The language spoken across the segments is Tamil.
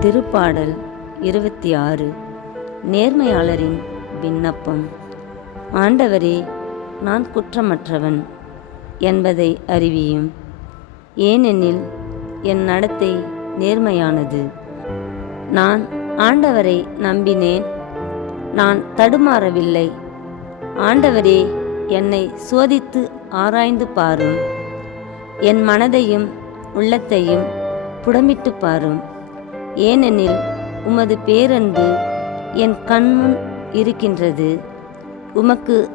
திருப்பாடல் இருபத்தி ஆறு நேர்மையாளரின் விண்ணப்பம். ஆண்டவரே நான் குற்றமற்றவன் என்பதை அறிவியும். ஏனெனில் என் நடத்தை நேர்மையானது. நான் ஆண்டவரை நம்பினேன். நான் தடுமாறவில்லை. ஆண்டவரே என்னை சோதித்து ஆராய்ந்து பாரும். என் மனதையும் உள்ளத்தையும் புடமிட்டு பாரும். ஏனெனில் உமது பேரன்பு என் கண்முன் இருக்கின்றது. உமக்கு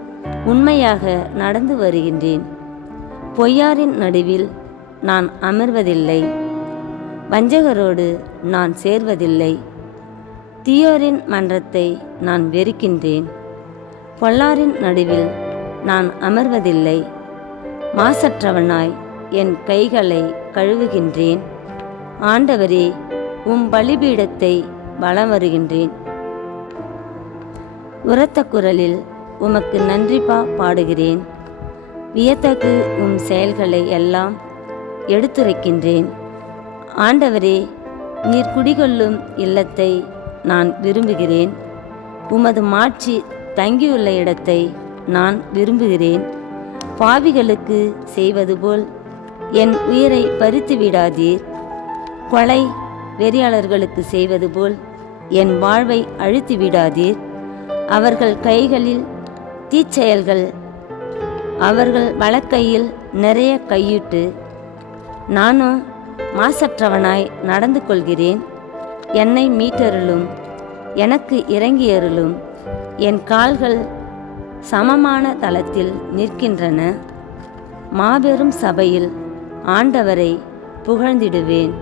உண்மையாக நடந்து வருகின்றேன். பொய்யாரின் நடுவில் நான் அமர்வதில்லை. வஞ்சகரோடு நான் சேர்வதில்லை. தீயோரின் மன்றத்தை நான் வெறுக்கின்றேன். பொல்லாரின் நடுவில் நான் அமர்வதில்லை. மாசற்றவனாய் என் கைகளை கழுவுகின்றேன். ஆண்டவரே உம் பலிபீடத்தை வலம் வருகின்றேன். உரத்த குரலில் உமக்கு நன்றிப்பா பாடுகிறேன். வியத்தகு உம் செயல்களை எல்லாம் எடுத்துரைக்கின்றேன். ஆண்டவரே நீர் குடிகொள்ளும் இல்லத்தை நான் விரும்புகிறேன். உமது மாட்சி தங்கியுள்ள இடத்தை நான் விரும்புகிறேன். பாவிகளுக்கு செய்வது போல் என் உயிரை பறித்து விடாதீர் கொலை வெறியாளர்களுக்கு செய்வது போல் என் வாழ்வை அழுத்தி விடாதீர். அவர்கள் கைகளில் தீச்செயல்கள் அவர்கள் வழக்கையில் நிறைய கையிட்டு. நானும் மாசற்றவனாய் நடந்து கொள்கிறேன். என்னை மீட்டருளும் எனக்கு இறங்கியருளும் என் கால்கள் சமமான தளத்தில் நிற்கின்றன. மாபெரும் சபையில் ஆண்டவரை புகழ்ந்திடுவேன்.